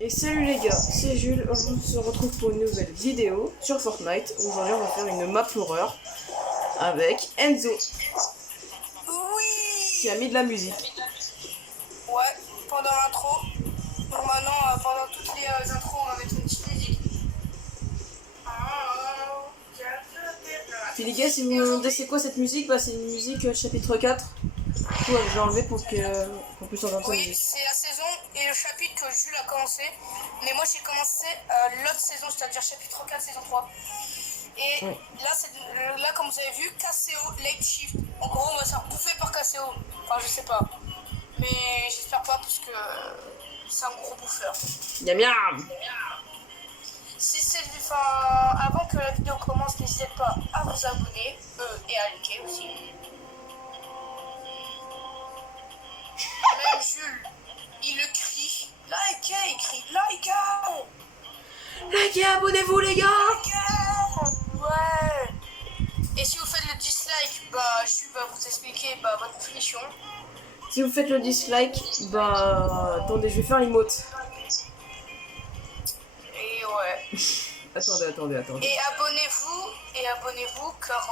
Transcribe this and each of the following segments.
Et salut les gars, c'est Jules, on se retrouve pour une nouvelle vidéo sur Fortnite. Aujourd'hui on va faire une map horreur avec Enzo Oui. qui a mis de la musique. Ouais, pendant l'intro. Donc maintenant, pendant toutes les intros, on va mettre une petite musique. Puis les gars, si vous me demandez c'est quoi cette musique, bah c'est une musique chapitre 4. Du coup je l'ai enlevé pour qu'on puisse entendre sa Oui, musique. c'est la saison et le chapitre que Jules a commencé. Mais moi j'ai commencé l'autre saison, c'est-à-dire chapitre 4, saison 3. Et Ouais. là, comme vous avez vu, KCO, Late Shift. En gros, on va se faire bouffer par KCO. Enfin, je sais pas. Mais j'espère pas, parce que c'est un gros bouffeur. Miam miam. Si c'est enfin, avant que la vidéo commence, n'hésitez pas à vous abonner et à liker aussi. Même Jules, il le crie. Likez, il crie likez. Likez, abonnez-vous les gars. Ouais. Et si vous faites le dislike, bah Jules va vous expliquer votre punition. Si vous faites le dislike, bah attendez, je vais faire l'emote. Et ouais. Attendez. Et abonnez-vous car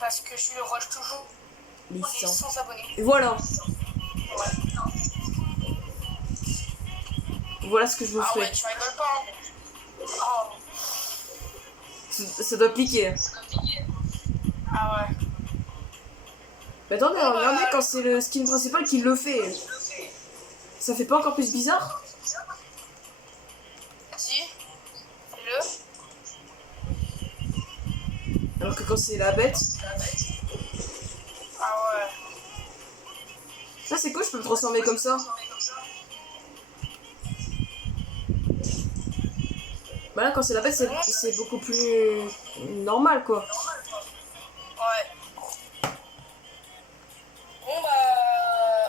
parce que je le rush toujours Les les 100. 100 abonnés. Et voilà. Ouais. Voilà ce que je vous Ah ferai. ouais, tu rigoles pas. Oh. Ça doit piquer. Ah ouais. Mais attendez, Bon, regardez quand c'est le skin principal qui le fait. Ça fait pas encore plus bizarre? Vas-y. Fais-le. Alors que quand c'est la bête. Ah ouais. Ça c'est cool, je peux me transformer comme ça. Bah là quand c'est la bête c'est beaucoup plus normal quoi. Ouais. Bon bah.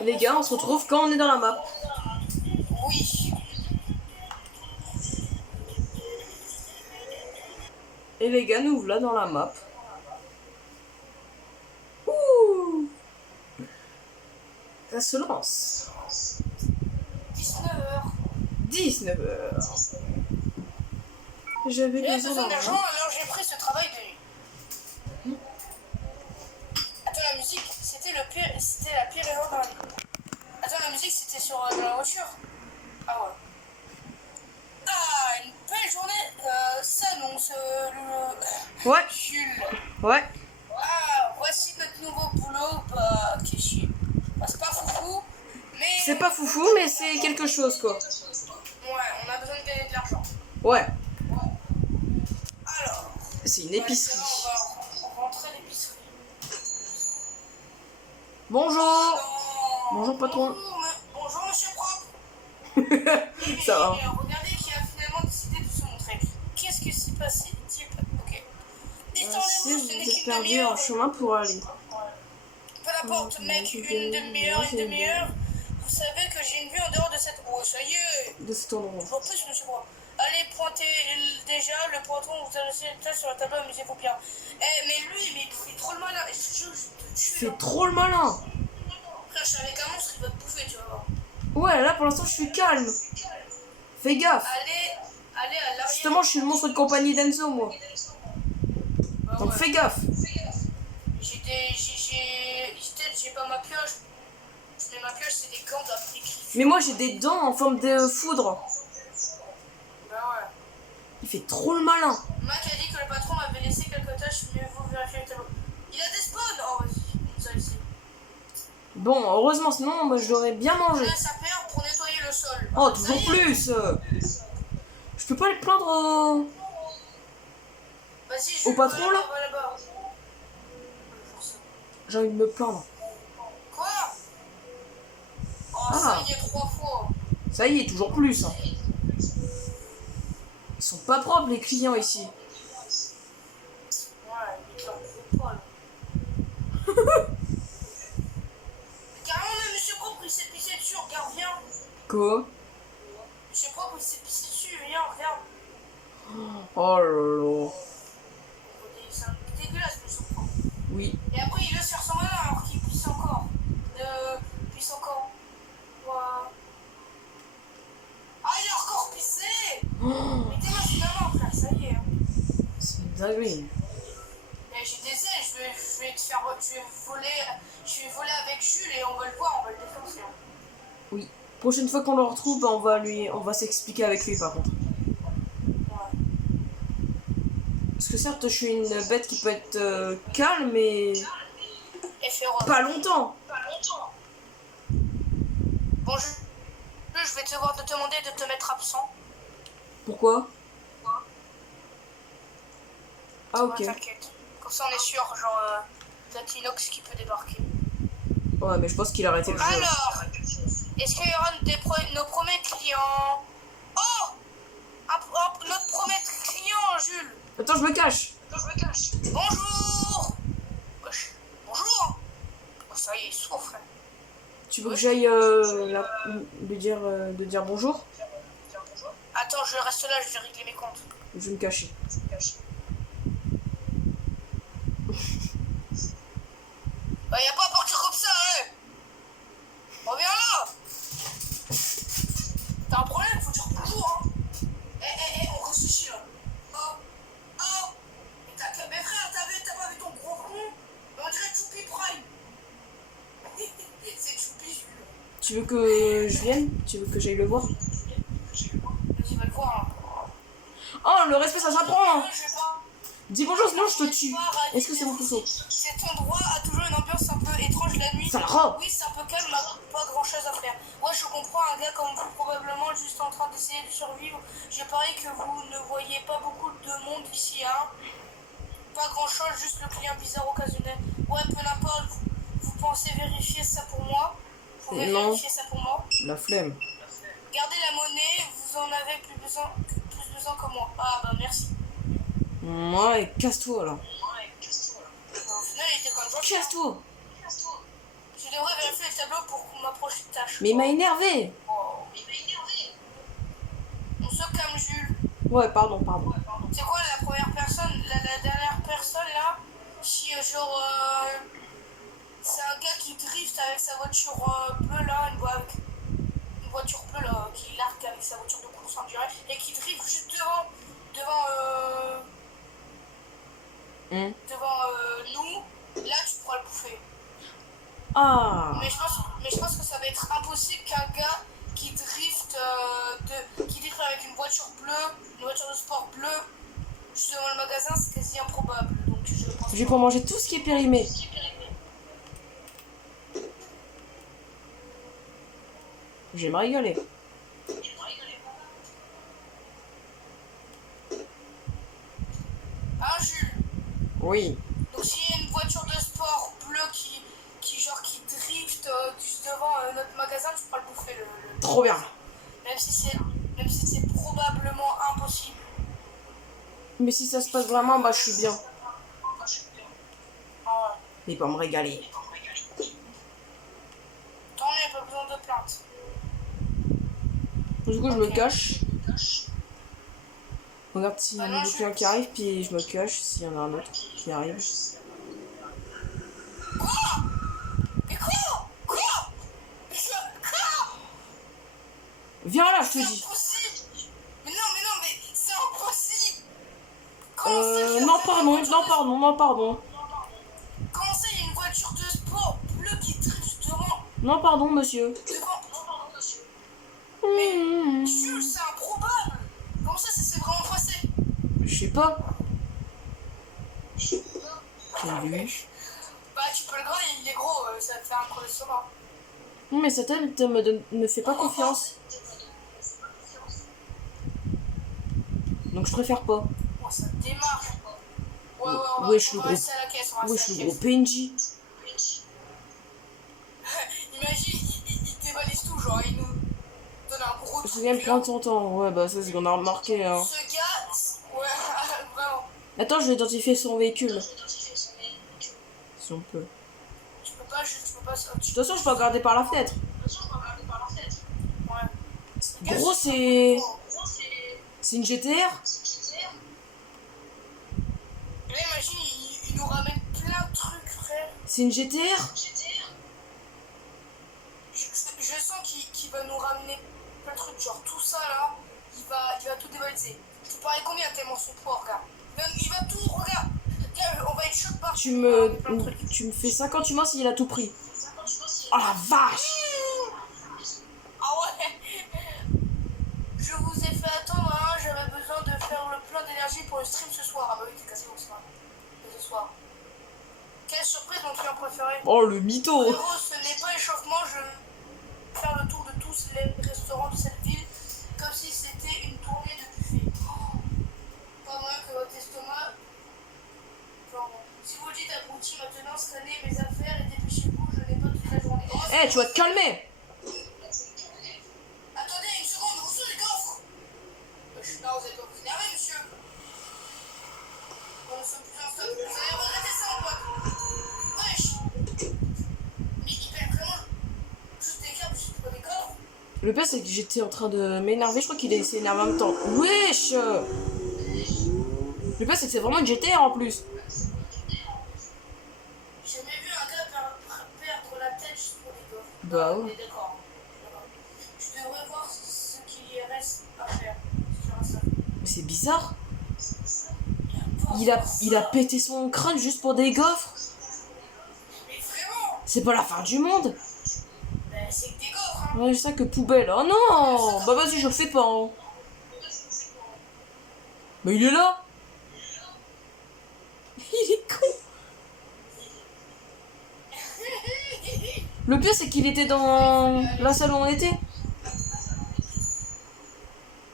Et les gars, on se retrouve quand on est dans la map. Oui. Et les gars, nous voilà dans la map. Ouh. Ça se lance. 19h. 19h. J'avais J'avais besoin besoin d'argent, d'argent. alors j'ai pris ce travail de nuit. Attends, la musique, c'était la pire erreur dans la vie. Attends, la musique, c'était sur dans la voiture. Ah ouais. Ah, une belle journée s'annonce Ouais, Jules. ouais. Ah, voici notre nouveau boulot. Bah, qu'est-ce chier. Bah, c'est pas foufou, mais. C'est pas foufou, mais c'est quelque chose quoi. Ouais, on a besoin de gagner de l'argent. Ouais, Alors. c'est une épicerie. Maintenant, on va rentrer à l'épicerie. Bonjour. Non. Bonjour, patron. Bonjour, monsieur propre. Ça va. Regardez qui a finalement décidé de se montrer. Qu'est-ce qui s'est passé? Ok. Si Détendez-vous, vous ce n'est êtes qu'une perdu demi-heure. en chemin pour aller. Peu importe, mec, une demi-heure. Vous savez que j'ai une vue en dehors de cette. Oh, ça y est. De cet endroit. Toujours plus, monsieur Brown. Allez, pointez déjà, le pointon, vous avez laissé le test sur la table, amusez-vous bien. Eh, mais lui, mais il fait trop le malin. Je te jure, je te tue. C'est trop le malin. Frère, je suis avec un monstre, il va te bouffer, tu vas voir. Ouais, là pour l'instant je suis calme. Fais gaffe. Allez à l'arrière. Justement, je suis le monstre de compagnie d'Enzo, moi. Bah Donc ouais. fais gaffe. J'ai pas ma pioche. Mais ma pioche, c'est des gants d'Afrique. Mais moi j'ai des dents en forme de foudre. Bah ouais. Il fait trop le malin. Mac a dit que le patron avait laissé quelques tâches, mais vous vérifiez le tableau. Il a des spawns. Oh, vas-y, il nous a laissé. Bon, heureusement, sinon moi, je l'aurais bien mangé. Prenez sa paire pour nettoyer le sol. Oh, Ça toujours y est. plus. Je peux pas le plaindre Vas-y, au patron, là. va là-bas. J'ai envie de me plaindre. Quoi? Oh, Ah. ça y est, 3 fois. Ça y est, toujours plus. Hein. Ils sont pas propres les clients ici. Ouais, mais t'en gros pas, là. Carrément, même monsieur propre, il s'est pissé dessus, regarde, viens. Quoi? Monsieur propre, il s'est pissé dessus, viens, regarde. Oh là là. C'est un peu dégueulasse, monsieur propre. Oui. Et après, il laisse faire son malin alors qu'il pisse encore. Pisse encore. Ouah. Ah, dinguerie. Mais j'ai des ailes, je vais te faire. Je vais voler avec Jules et on va le voir, on va le défoncer. Hein. Oui. Prochaine fois qu'on le retrouve, bah, on va s'expliquer avec lui par contre. Ouais. Parce que certes, je suis une bête qui peut être calme, mais Et féroce. pas longtemps. Bon, je vais te devoir te demander de te mettre absent. Pourquoi? Ah ok. Ouais, t'inquiète. Comme ça on est sûr, genre, Latinox qui peut débarquer. Ouais, mais je pense qu'il a arrêté le jeu. Alors, est-ce qu'il y aura nos premiers clients? Oh, notre premier client, Jules. Attends, je me cache. Bonjour. Wesh, bonjour. Oh, ça y est, il souffre. Hein. Tu veux que j'aille lui dire de dire bonjour? Attends, je reste là, je vais régler mes comptes. Je vais me cacher. Bah, y a pas à partir comme ça, hein. Reviens là. T'as un problème, faut dire bonjour, hein. On réfléchit là. Oh. Mais frère, t'as pas vu ton gros con? Mais on dirait Choupi Prime. C'est Choupi, Jules. Tu veux que je vienne? Tu veux que j'aille le voir? Vas-y, va le voir. Hein. Oh, le respect, ça s'apprend. Je vais pas. Dis bonjour, sinon je te tue. Est-ce que c'est mon pousseau? Cet endroit a toujours une ambiance un peu étrange la nuit. Ça robe. Oui, c'est un peu calme, pas grand chose à faire. Ouais, je comprends, un gars comme vous, probablement juste en train d'essayer de survivre. Je parie que vous ne voyez pas beaucoup de monde ici, hein. Pas grand chose, juste le client bizarre occasionnel. Ouais, peu n'importe, vous pensez vérifier ça pour moi? Vous pouvez vérifier ça pour moi? La flemme. Gardez la monnaie, vous en avez plus besoin que moi. Ah bah merci. Ouais, casse-toi là. Au final, il était comme gentil. Casse-toi. Je devrais vérifier le tableau pour ma prochaine tâche. Mais il m'a énervé. Oh. On se calme, Jules. Ouais, pardon. C'est quoi la première personne, la dernière personne là? Qui genre c'est un gars qui drift avec sa voiture bleue là, une voiture bleue là, qui largue avec sa voiture de course en direct et qui drift juste devant nous. Là, tu pourras le bouffer. Ah. Mais je pense que ça va être impossible qu'un gars qui drift avec une voiture bleue, une voiture de sport bleue, juste devant le magasin, c'est quasi improbable. Donc je pense. Je vais pour manger tout ce qui est périmé. Je vais me régaler. Ah Jules. Oui. Donc s'il y a une voiture de sport bleue qui drift juste devant notre magasin, tu pourras le bouffer le... Trop bien. Même si c'est probablement impossible. Mais si ça se passe vraiment, bah je suis bien. Ah ouais. Mais pas me régaler. Tant mieux, pas besoin de plainte. Du coup, je me cache. Regarde s'il y a un Bah non, nouveau client qui arrive, puis je me cache s'il y en a un autre qui arrive. Quoi? Mais quoi? Viens là, je te C'est dis. impossible. Mais c'est impossible. Comment ça, il y a Non, une pardon. Comment ça, il y a une voiture de sport bleue qui drift devant... Non, pardon, monsieur. Mais Jules, c'est improbable. Comment ça s'est vraiment passé? Je sais pas. Quel lui. Bah, tu peux le grailler, il est gros, ça va te faire un creux d'estomac. Non, mais cette tête me fait pas confiance. Donc je préfère pas. Oh, ça démarre. Ouais, on va Wesh, le gros. rester à la caisse. Wesh, le gros PNJ. Imagine, il dévalise tout, genre, il nous donne un gros Je truc. viens de prendre son temps. Ouais, bah ça, c'est qu'on a remarqué. Hein. Ce gars, ouais, vraiment. Attends, je vais identifier son véhicule. Si on peut. Tu peux pas, Jules, tu peux pas. De toute façon, je peux regarder par la fenêtre. Ouais. Gros, c'est. C'est une GTR. Là, imagine, il nous ramène plein de trucs, frère. C'est une GTR. Je sens qu'il va nous ramener plein de trucs, genre tout ça là, il va tout dévaliser. Tu paries combien tellement son poids, regarde. Il va tout, regarde. Regarde, on va être choc par Tu me fais 50 humains s'il a tout pris. Oh la vache! Ah ouais. Je vous ai fait attendre, hein. J'avais besoin de faire le plein d'énergie pour le stream ce soir. Ah bah oui, t'es cassé ce soir. Ce soir. Quelle surprise, mon client préféré. Oh le mytho! Frérot, ce n'est pas échauffement, je vais faire le tour de tous les restaurants de cette ville comme si c'était une tournée de buffet. Pas moins que votre estomac. Genre, si vous dites abruti, maintenant scannez mes affaires et dépêchez-vous, je n'ai pas toute la journée. Oh, Eh, tu vas te calmer! attendez une seconde, où sont les coffres? Je suis là, vous allez pas vous énerver, monsieur. Bon, nous sommes plus en stock, vous allez regretter ça, mon pote. Wesh. Mais il pèle vraiment juste des câbles, c'est pas des coffres. Le pire c'est que j'étais en train de m'énerver, je crois qu'il s'est énervé en même temps. Wesh! Le pire c'est que c'est vraiment une GTR en plus. J'ai jamais vu un gars perdre la tête juste pour des coffres. Bah On ouais. est d'accord. Je devrais voir ce qu'il y reste à faire sur Insta. Mais c'est bizarre. Il y a Il a pété son crâne juste pour des gaufres. Mais vraiment, C'est pas la fin du monde. ben, c'est que des coffres, hein. Ouais, ça que poubelle. Oh non! Bah vas-y, je le fais pas. Hein. Bah il est là. Il est con. Le pire c'est qu'il était dans la salle où on était.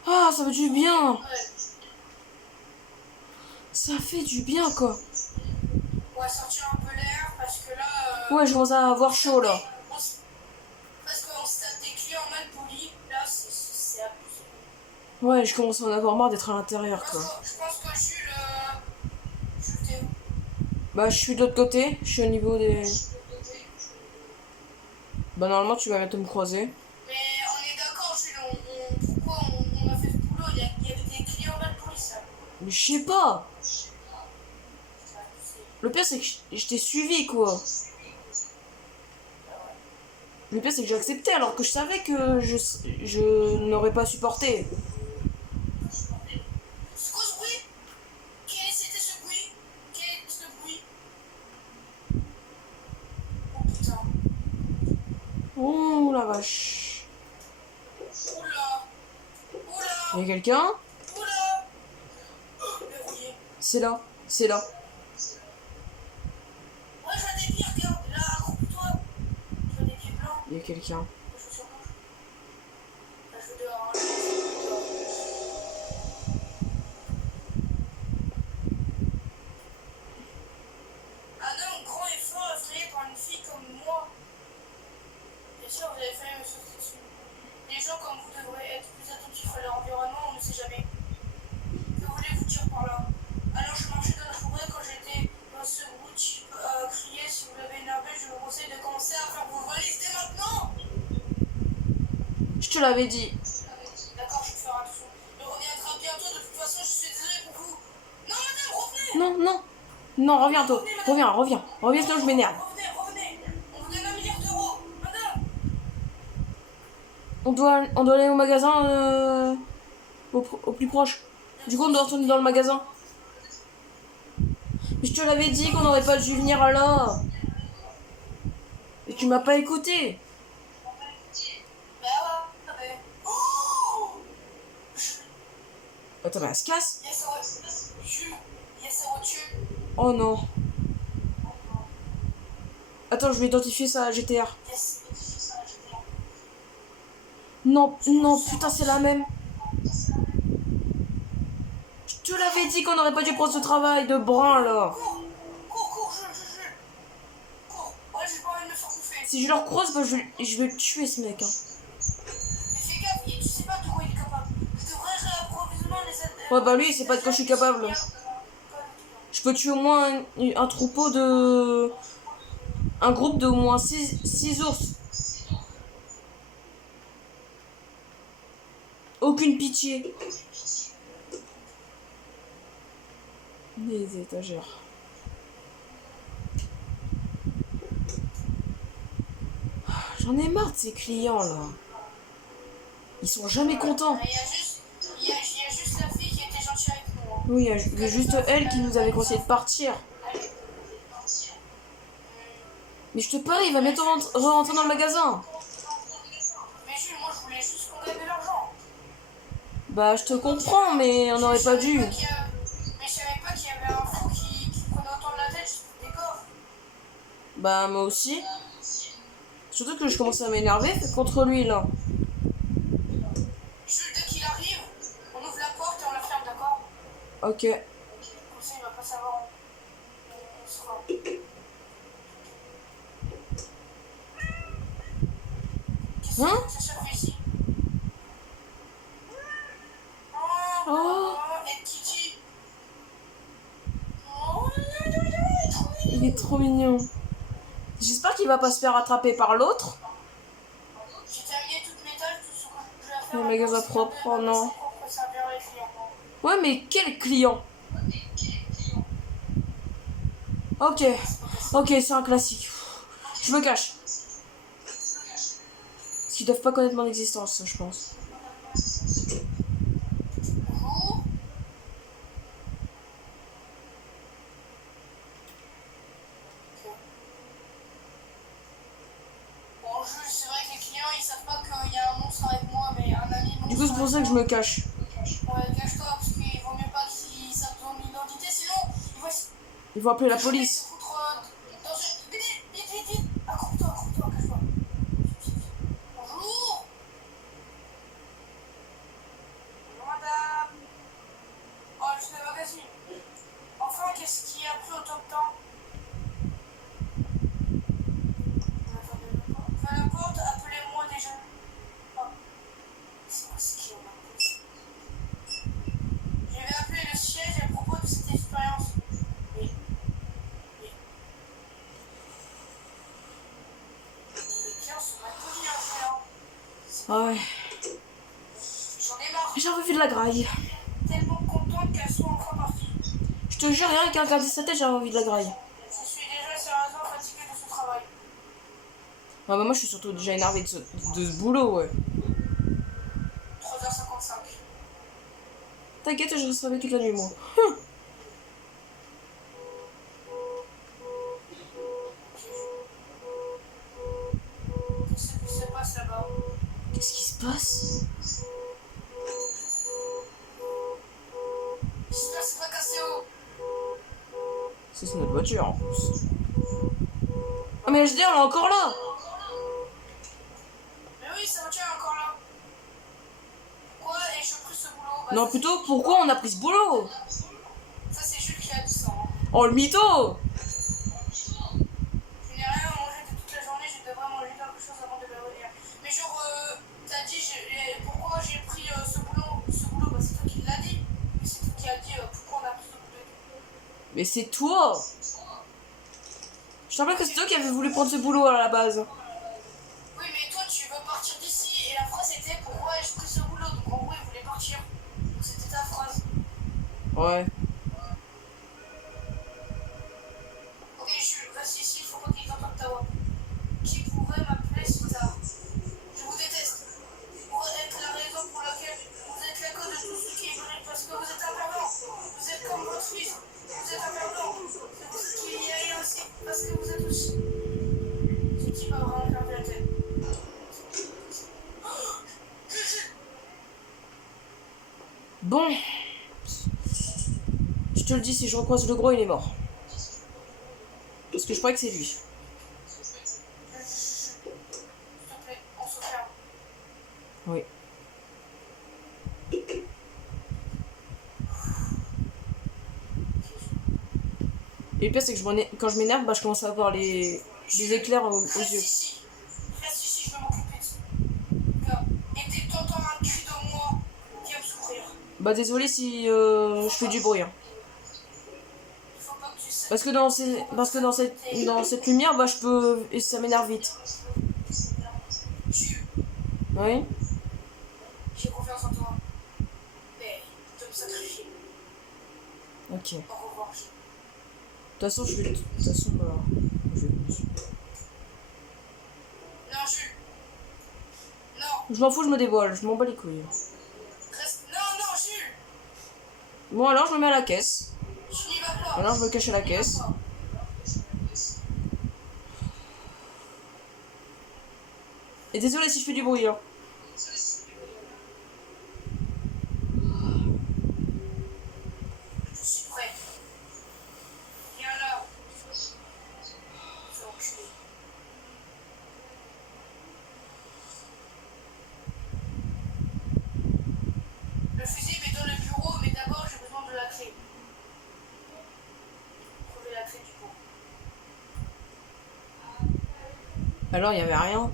Ah, ça fait du bien. Ouais. Ça fait du bien quoi. On va sortir un peu l'air parce que là. Ouais, je commence à avoir chaud là. Parce qu'on se tape des clients mal polis, là c'est abusé. Ouais, je commence à en avoir marre d'être à l'intérieur quoi. Je pense que Jules. Jules, t'es où? Bah je suis de l'autre côté, je suis au niveau des... Bah normalement tu vas bientôt me croiser. Mais on est d'accord, Jules, pourquoi on a fait ce boulot? Il y avait des clients mal polis, ça. Mais je sais pas. C'est abusé. Le pire c'est que je t'ai suivi quoi. Le pire c'est que j'ai accepté alors que je savais que je n'aurais pas supporté. C'est quoi ce bruit? C'était ce bruit? Quel est ce bruit? Oh putain. Oh la vache. Oula. Il y Oula. a quelqu'un? Oula. Verrouillé. C'est là, c'est là. Ouais, je vois des pieds, regarde. Là, accroupe-toi. Je vois des pieds blancs. Il y a quelqu'un. Je suis sur gauche. Là, je veux dehors. Hein. Un homme grand et fort, effrayé par une fille comme moi. Bien sûr, vous avez failli me sauter dessus. Les gens comme vous devraient être plus attentifs à leur environnement, on ne sait jamais. Que voulez-vous dire par là? Alors, je marchais dans la forêt quand j'étais dans ce groupe à crier. Si vous l'avez énervé, je vous conseille de commencer à faire vos valises dès maintenant. Je te l'avais dit. D'accord, je vais faire attention. Il reviendra bientôt, de toute façon, je suis désolé pour vous. Non, madame, revenez. Non, non. Non, reviens toi. Reviens, reviens. Reviens sinon je m'énerve. Revenez. On vous donne 1 milliard d'euros. Madame. On doit aller au magasin au plus proche. Du coup on doit retourner dans le magasin. Mais je te l'avais dit qu'on n'aurait pas dû venir à là. Et tu m'as pas écouté. Bah ouais. Oh. Attends, mais elle se casse. Jules, il y a sa voiture. Oh non. Attends, je vais identifier sa GTR. Yes. Non, non, putain, c'est la même. Je te l'avais dit qu'on n'aurait pas dû prendre ce travail de brun là. Cours, Jules. Cours. Ouais, j'ai pas envie de me faire bouffer. Si je le recroise, bah, je vais le tuer ce mec. Hein. Mais fais gaffe, tu sais pas de quoi il est capable. Je devrais réapprovisionner les aides. Ouais, bah lui, il sait pas de quoi je suis capable. Je peux tuer au moins un troupeau de... Un groupe de au moins 6 ours. Aucune pitié. Les étagères. J'en ai marre de ces clients là. Ils sont jamais contents. Il y a juste la fille qui était gentille avec nous. Hein. Oui, il y a juste elle qui nous avait conseillé de partir. Mais je te parie, il va bientôt rentrer dans le magasin. Mais Jules, moi je voulais juste qu'on gagne de l'argent. Bah, je te comprends, mais on n'aurait pas dû. Mais je savais pas qu'il y avait un fou qui prenait autant de la tête sur le décor. Bah, moi aussi. Surtout que je commence à m'énerver contre lui, là. Jules, dès qu'il arrive, on ouvre la porte et on la ferme, d'accord? Ok. Comme ça, il va pas savoir. On sera. Qu'est-ce Hein? que ça fait ici? Oh, Et Kiki. Oh, il est trop mignon. J'espère qu'il va pas se faire attraper par l'autre. j'ai terminé toutes mes tâches, tout ce que je dois faire. Le magasin propre, oh non. Propre, ça vient les clients. Ouais, mais quel client? Ok. Ok, c'est un classique. Je me cache. Parce qu'ils doivent pas connaître mon existence, je pense. Bonjour. Bon, Jules, c'est vrai que les clients ils savent pas qu'il y a un monstre avec moi, mais un ami monstre. Du coup, c'est pour ça que je me cache. Ouais, cache-toi, parce qu'il vaut mieux pas qu'ils savent ton identité, sinon Il faut appeler la se police. foutre dans une. Vite. Accroche-toi, cache-toi. Bonjour. Bonjour, madame. Oh, je suis le magazine. Enfin, qu'est-ce qui a pris autant de temps? Attendez, à la porte, appelez-moi déjà. Oh, c'est quoi ce qui est là? Je vais appeler le siège à propos de cette expérience. Mais. Les clients sont mal polis, hein, Ah ouais. j'en ai marre. J'ai envie de la graille. Tellement contente qu'elle soit enfin partie. Je te jure, rien qu'à regarder sa tête, j'ai envie de la graille. Je suis déjà sérieusement fatiguée de ce travail. Ah bah moi, je suis surtout déjà énervée de ce boulot, ouais. 3h55. T'inquiète, je reste avec toute la nuit, moi. Qu'est-ce qui se passe là-bas? Qu'est-ce qui se passe? J'espère que c'est pas cassé haut. C'est notre voiture, en plus. Ah mais HD, on est encore là. Mais oui, sa voiture est encore là. Pourquoi ai-je pris ce boulot? Bah, Non, ça, plutôt, pourquoi on a pris ce boulot? ça, c'est Jules qui a dit ça. Hein. Oh, le mytho! Je n'ai rien à manger de toute la journée, je devrais manger quelque chose avant de revenir. Mais genre, t'as dit pourquoi j'ai pris ce boulot? Bah, c'est toi qui l'as dit. Mais c'est toi qui as dit pourquoi on a pris ce boulot. Mais c'est toi! Je te rappelle que c'est toi qui avais voulu prendre ce boulot à la base. Oui, mais toi, tu veux partir d'ici. Et la phrase était pourquoi ai-je pris ce boulot? Donc en gros, il voulait partir. Donc c'était ta phrase. Ouais. Ok, Jules, reste ici, il faut pas qu'il t'entende ta voix. Qui pourrait m'appeler si tard? Je vous déteste. Vous pourrez être la raison pour laquelle vous êtes la cause de tout ce qui est vrai. Parce que vous êtes un perdant. Vous êtes comme votre fils. Vous êtes un perdant. C'est vous qui y allez aussi. Parce que vous êtes aussi. Ce type a vraiment perdu la tête. Bon. Je te le dis, si je recroise le gros, il est mort. Parce que je croyais que c'est lui. S'il te plaît, on se ferme. Oui. Et le pire, c'est que quand je m'énerve, bah, je commence à avoir les éclairs aux yeux. Reste ici, je vais m'occuper de ça. Gars, et dès que t'entends un cri de moi, viens me sourire. Bah, désolé si je fais du bruit. Hein. Il faut pas que tu saches. Parce que dans cette lumière, bah, et ça m'énerve vite. Jules, Oui. j'ai confiance en toi. Mais je dois me sacrifier. Ok. De Au revoir, Jules. toute façon, je vais. De toute façon, bah. Non, Jules. Non, Je m'en fous, je me dévoile. Je m'en bats les couilles. reste. Non, Jules. Bon, alors je me mets à la caisse. Tu n'y vas pas. Alors je me cache à la Tu n'y vas caisse. pas. Et désolé si je fais du bruit, hein. Je suis prêt. Viens là. Je vais enculer. Le fusible est dans le bureau, mais d'abord j'ai besoin de la clé. Trouver la clé du bureau. Alors il y avait rien.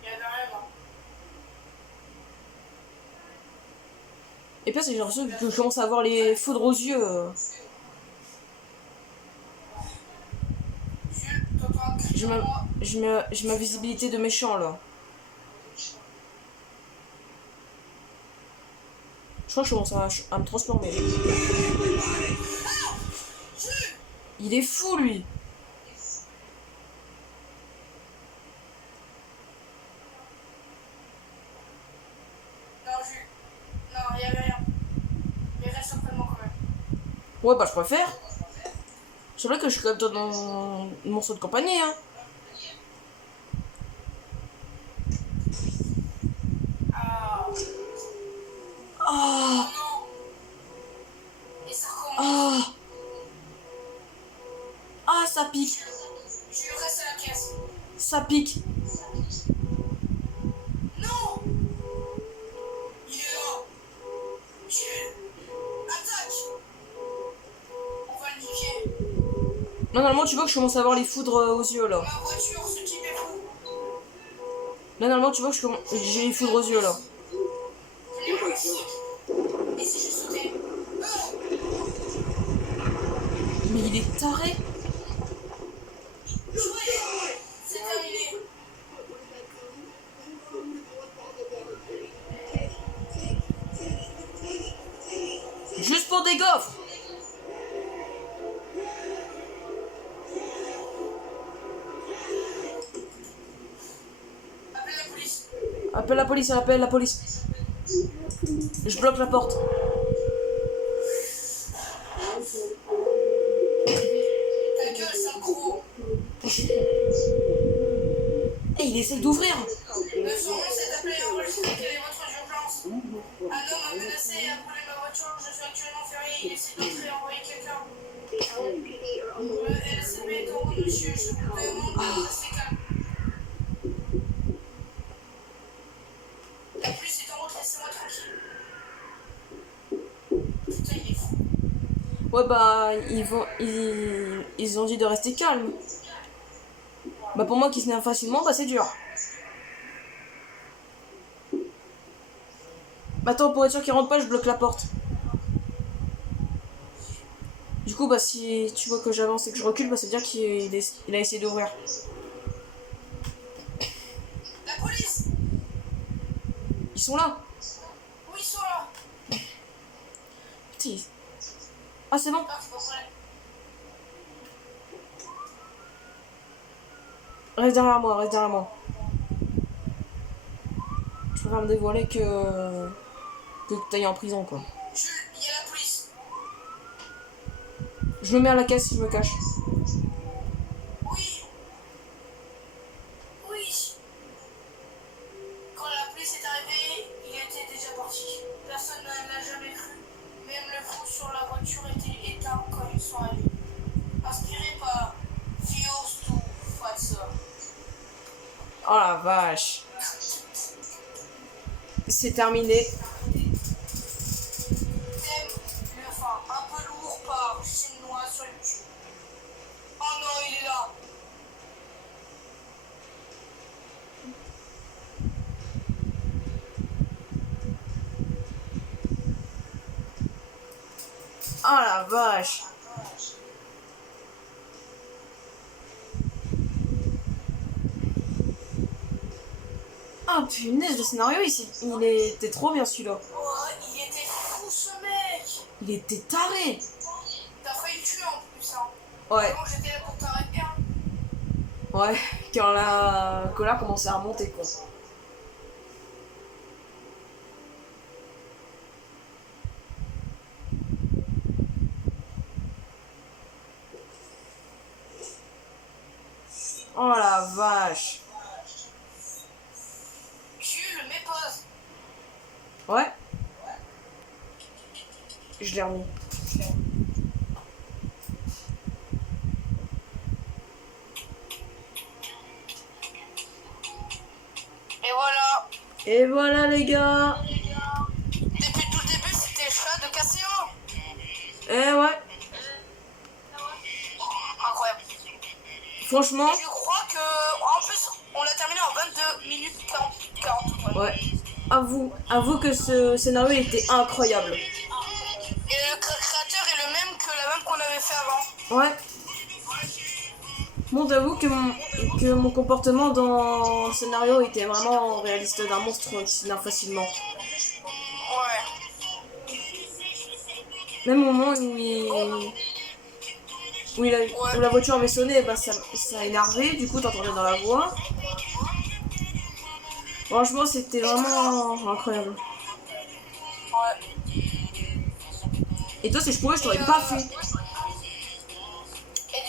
Il y avait rien là. Et puis c'est que j'ai l'impression que je commence à avoir les foudres aux yeux. Jules, t'entends un cri sur moi. J'ai ma visibilité de méchant là. Je crois que je commence à me transformer. Il est fou lui. Non, Jules. Non, il y avait rien. Mais reste auprès de moi quand même. Ouais bah je préfère. C'est vrai que je suis quand même dans mon morceau de compagnie hein. Ah. Ah Oh non. Et ça recommence. ah ah ça pique. Jules, reste à la caisse. Ça pique. Non. Il est là. Jules. Attaque. On va le niquer. Non normalement tu vois que je commence à avoir les foudres aux yeux là. Ma voiture, ce type est fou. Là normalement tu vois que j'ai les foudres aux yeux là. Je l'ai réussi. Et si je sautais? Ah. Mais il est taré. C'est terminé. Juste pour des gaufres. Appelez la police. Appelle la police, appelle la police. Je bloque la porte. Ta gueule, sale gros. Et il essaye d'ouvrir. Son nom s'est appelé et enregistré. Quelle est votre urgence? Un homme a menacé et a brûlé ma voiture. Je suis actuellement fermé. Il essaie d'entrer et envoyer quelqu'un. Le LSB est en route, monsieur. Je vous demande de rester calme. La police est en route. Laissez-moi tranquille. Putain, il est fou. Ouais bah ils ont dit de rester calme. Bah pour moi qui se nerve facilement, bah c'est dur. Bah attends, pour être sûr qu'il rentre pas, je bloque la porte. Du coup bah si tu vois que j'avance et que je recule, bah ça veut dire qu'il a essayé d'ouvrir. La police. Ils sont là. Où ils sont là? Putain. Ah c'est bon. Ah, c'est pas vrai. Reste derrière moi, reste derrière moi. Je préfère me dévoiler que t'ailles en prison quoi. Jules, il y a la police. Je me mets à la caisse, je me cache. Oui. Oui. Quand la police est arrivée, il était déjà parti. Personne ne l'a jamais cru. Même le fou sur la voiture était éteint quand ils sont arrivés. Inspiré par Fios to Fatsa. Oh la vache. C'est terminé. Thème, le fin, un peu lourd par Chinois sur YouTube. Oh non, il est là. Oh la vache. Ah punaise, le scénario il était trop bien celui-là. Oh, il était fou ce mec. Il était taré. T'as failli le tuer en plus, hein. Ouais, Avant, j'étais là pour t'arrêter, hein. ouais, quand la colère commençait à remonter quoi. Oh la vache. Jules, mets pause. Ouais. Je l'ai remis. Et voilà. Et voilà les gars. Depuis tout le début, c'était chat de Cassio. Eh ouais. Incroyable. Franchement. Et je crois que, en plus, on l'a terminé en 22 minutes 40. Ouais. Avoue que ce scénario était incroyable. Et le créateur est le même que la même qu'on avait fait avant. Ouais. Bon, j'avoue que mon comportement dans le scénario était vraiment réaliste d'un monstre qui meurt facilement. Ouais. Même au moment où la voiture avait sonné, bah ça a énervé, du coup t'entendais dans la voix. Franchement, c'était vraiment incroyable. Ouais. Et toi, si je pouvais, je t'aurais pas fait. Et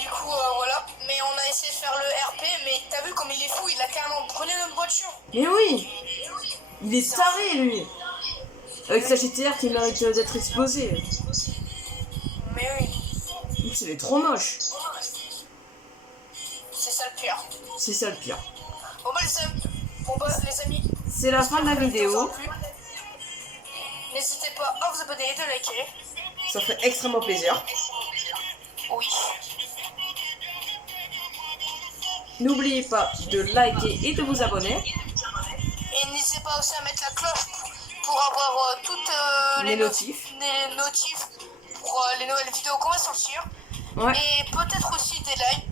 du coup, voilà. Mais on a essayé de faire le RP, mais t'as vu comme il est fou, il a carrément brûlé notre voiture. Mais oui. Il est taré, lui. Avec sa GTR qui mérite d'être explosée. Mais oui. C'est trop moche. C'est ça le pire. C'est ça le pire. Bon bah les amis. C'est la fin de la vidéo. N'hésitez pas à vous abonner et de liker. Ça fait extrêmement plaisir. Oui. N'oubliez pas de liker et de vous abonner. Et n'hésitez pas aussi à mettre la cloche pour avoir toutes Les notifs. les notifs pour les nouvelles vidéos qu'on va sortir. Ouais. Et peut-être aussi des likes.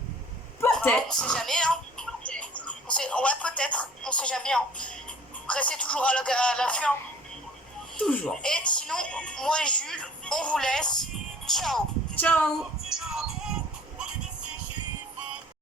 Peut-être. On sait jamais, hein. Ouais, peut-être. On sait jamais, hein. Restez toujours à l'affût, hein. Toujours. Et sinon, moi et Jules, on vous laisse. Ciao. Ciao.